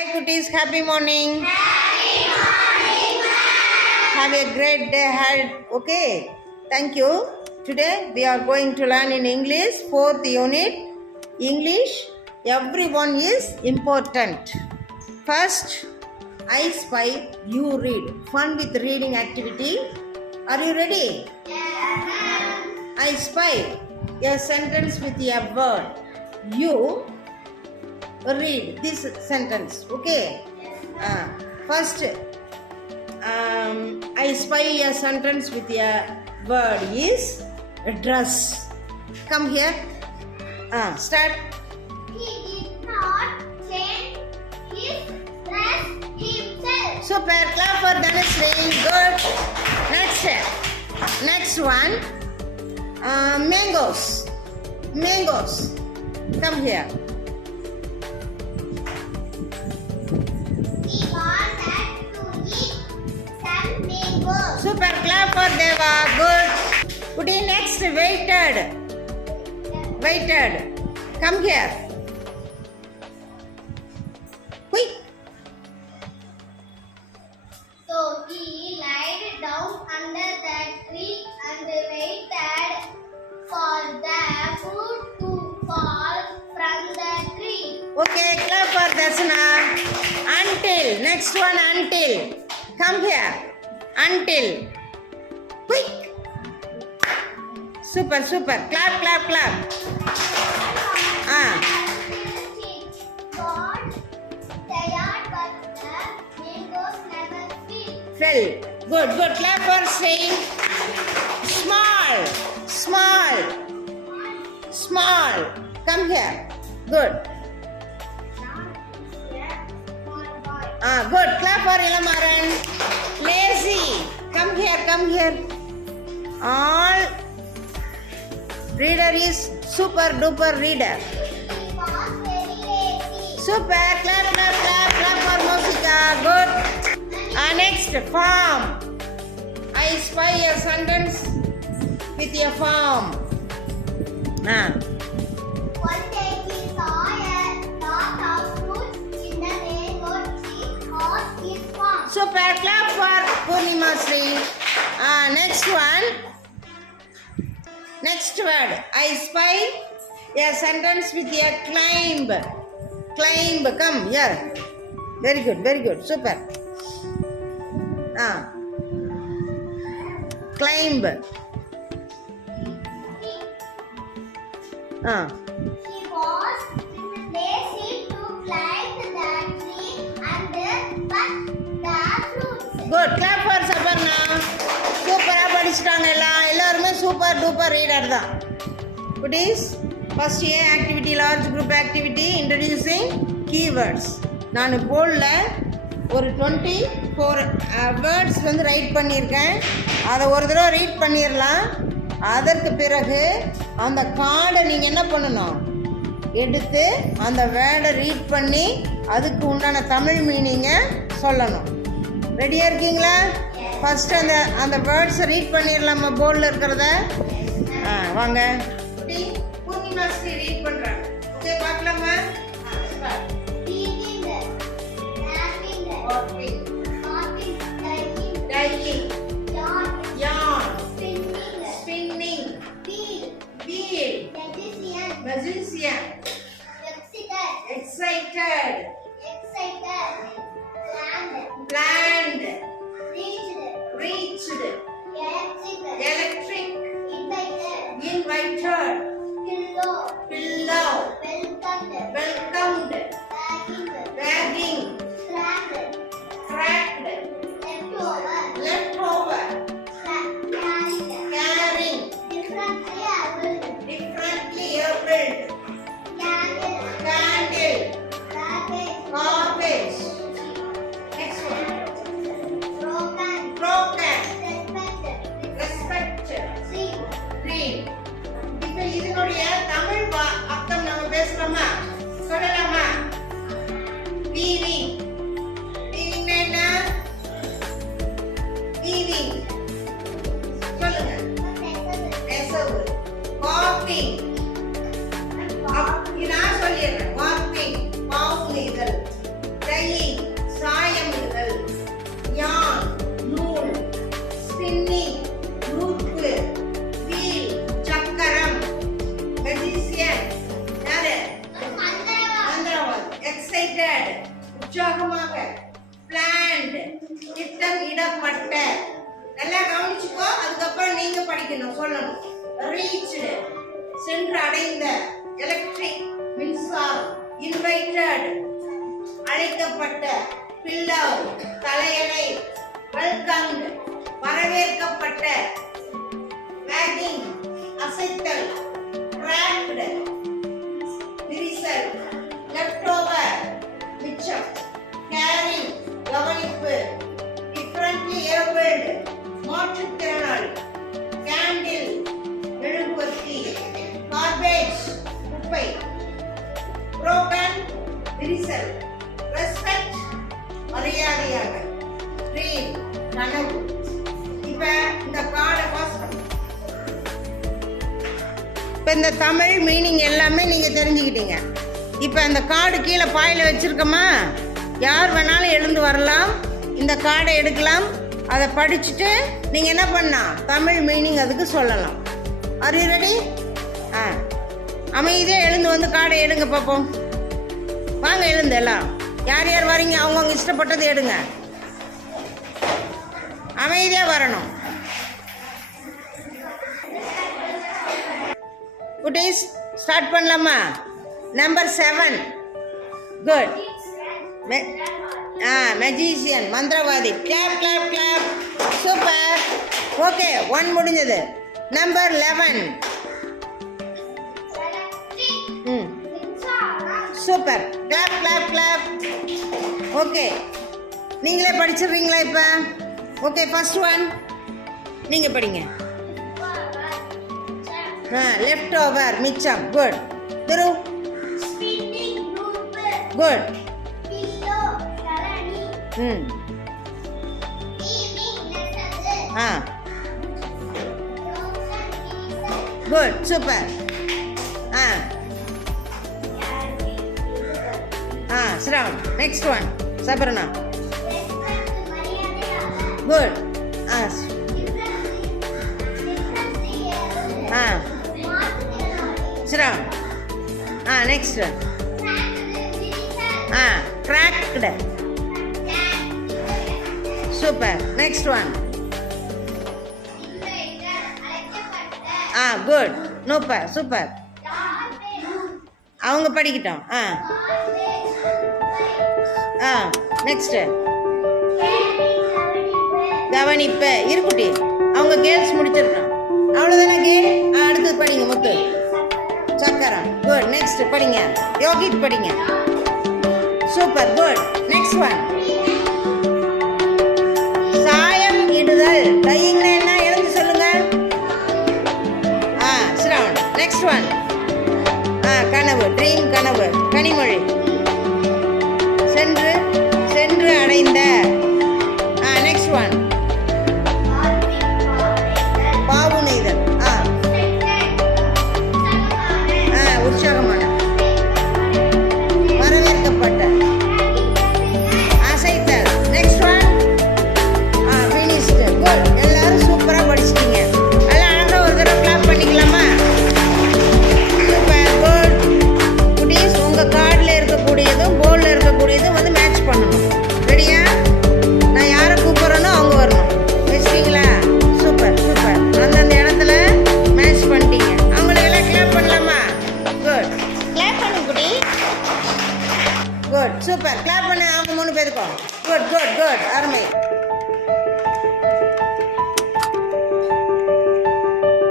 Hi cuties, happy morning. Happy morning, Have a great day ahead. Okay, thank you. Today we are going to learn in English, 4th unit. English, everyone is important. First, I spy, you read. Fun with reading activity. Are you ready? Yes. I spy a sentence with a word. You read this sentence. Okay. First, I spy a sentence with a word is dress. Come here. Start. He did not change his dress himself. Super. Clap for Dhanashree. Good. Next one. Mangoes. Mangoes. Come here. He wanted to eat some mangoes. Super. Clap for Deva. Good. Put in next. Waited. Come here. Quick. So he lied down under the tree and waited for the fruit to fall from the tree. Okay, clap for Dasana. Until. Next one, until. Come here. Until. Quick. Super. Clap. God tired, but the mangoes never fell. Fell. Good. Clap for Sri. Small. Come here. Good. Good. Clap for Ilamaran. Lazy. Come here. All reader is super duper reader. He was very lazy. Super. Clap for Mosika. Good. Next, farm. I spy a sentence with a farm. One day he saw a lot of fruits in the mango tree on his farm. Super. Clap for Purnima Sri. Next one. Next word. I spy a sentence with a climb. Come here. Very good. Super. Climb. He was lazy to climb the tree and cut the fruits. Good. Clap for Sabarna. சூப்பரா படிச்சிட்டாங்க எல்லாருமே super duper reader தான். குட்டீஸ், first a activity, large group activity, introducing keywords. நான் போர்டில் ஒரு 24 words right பண்ணியிருக்கேன். அதை ஒரு தடவை ரீட் பண்ணிடலாம். அதற்கு பிறகு அந்த கார்டை நீங்கள் என்ன பண்ணணும், எடுத்து அந்த வேர்டை ரீட் பண்ணி அதுக்கு உண்டான தமிழ் மீனிங்கை சொல்லணும். ரெடியாக இருக்கீங்களா? ஃபர்ஸ்ட் அந்த வேர்ட்ஸை ரீட் பண்ணிடலாமா போர்டில் இருக்கிறத? வாங்க. பூர்ணிமா ஸ்ரீ ரீட் பண்ணுறாங்க. ஓகே, பார்க்கலாமா? Dying. Yarn. Spinning. Wheel. Magician. Excited. Planned. Reached. Electric. Invited. Pillow. Welcomed. Wagging. Cracked. Leftover. Carrying. Differently abled. Candle. Garbage. Next one. Broken. Respect. Dream. இப்போ இதனுடைய தமிழ் அர்த்தம் நம்ம பேசலாமா? சொல்லலாமா? Weaving. Weaving என்ன? Weaving. சொல்லுங்க. நெசவு. Walking. நான் சொல்லிடுறேன். Walking. பாவு நெய்தல். Dyeing. உற்சாகமாக. பிளான்ட் திட்டம் இடப்பட்ட. நல்லா கவனிச்சுக்கோ. அதுக்கப்புறம் நீங்க படிக்கணும், சொல்லணும். ரீச்டு சென்று அடைந்த. எலக்ட்ரிக் மின்சாரம். இன்வைட்டட் அழைக்கப்பட்ட. பில்லர் தலையணை. வெல்கம்டு வரவேற்கப்பட்ட. வேகிங் அசைத்தல். கிராப்டு விரிசல். லெஃப்ட் ஓவர் மிச்சம். கேரிங் கவனிப்பு. டிஃபரண்ட்லி ஏபிள்டு மாற்றுத்திறனாளி. கேண்டில் மெழுகுவர்த்தி. கார்பேஜ் குப்பை. புரோக்கன் விரிசல். ரெஸ்பெக்ட் மரியாதையாக. ட்ரீம் கனவு. இப்ப இந்த கார்டை பாஸ் பண்ணு. இப்போ இந்த தமிழ் மீனிங் எல்லாமே நீங்கள் தெரிஞ்சுக்கிட்டீங்க. இப்போ அந்த கார்டு கீழே பாயில் வச்சுருக்கோமா, யார் வேணாலும் எழுந்து வரலாம், இந்த கார்டை எடுக்கலாம், அதை படிச்சுட்டு நீங்கள் என்ன பண்ணலாம், தமிழ் மீனிங் அதுக்கு சொல்லலாம். Are you ready? அமைதியாக எழுந்து வந்து கார்டை எடுங்க பார்ப்போம். வாங்க எழுந்து எல்லாம். யார் யார் வரீங்க அவங்கவுங்க இஷ்டப்பட்டது எடுங்க. அமைதியாக வரணும். குட்டீஸ் ஸ்டார்ட் பண்ணலாமா? நம்பர் 7. குட். மெஜிஷியன் மந்திரவாதி. Clap clap clap. Super. Okay, 1 முடிஞ்சது. Number 11. Super. Clap clap clap. Okay, நீங்களே படிச்சிடுறீங்களா இப்போ? ஓகே, ஃபர்ஸ்ட் ஒன் நீங்கள் படிங்க. லெஃப்ட் ஓவர் மிச்சம். Good. Thiru. Good. Good. Super. Shravan. Next one Saparna. Good. Shravan. Next. கிராக்டு. Super. Next one. Good. Nupur. Super. அவங்க படிக்கிட்டோம். நெக்ஸ்ட். கவனிப்பு. இருக்குட்டி அவங்க கேர்ள்ஸ் முடிச்சிருக்கோம். அவ்வளோதானே கேள். அடுத்தது படிங்க. முத்து. சக்கரம். குட். நெக்ஸ்ட் படிங்க. யோகித் படிங்க. சூப்பர். குட். Next one. சாயம் இடுதல். டையிங்னா என்ன எழுந்து சொல்லுங்க. ஸ்ரவன். Next one. கனவு. ட்ரீம் கனவு. கனிமொழி. சென்று சென்று அடைந்த. Next one. பாவு நெய்தல். உற்சாகமான. வரவேற்கப்பட்ட. அசைத்தல். Next one. ஃபினிஷ்டு. குட். எல்லாரும் சூப்பராக படிச்சிட்டீங்க. எல்லாம் அழகாக ஒரு தடவை கிளாப் பண்ணிக்கலாமா? சூப்பர். குட். குட்டீஸ் உங்கள் கார்டில் இருக்கக்கூடியதும் போர்டில் இருக்கக்கூடியதும் வந்து மேட்ச் பண்ணணும். ரெடியா? நான் யாரை கூப்பிட்றேனோ அவங்க வரணும். வச்சிட்டீங்களா? Super super. அந்தந்த இடத்துல மேட்ச் பண்ணிட்டீங்க. அவங்களுக்கெல்லாம் கிளாப் பண்ணலாமா? குட். கிளாப் பண்ணு குட்டி. குட். சூப்பர். கிளாப் பண்ண அவங்க 3 பேருக்கும். Good good good. அருமை.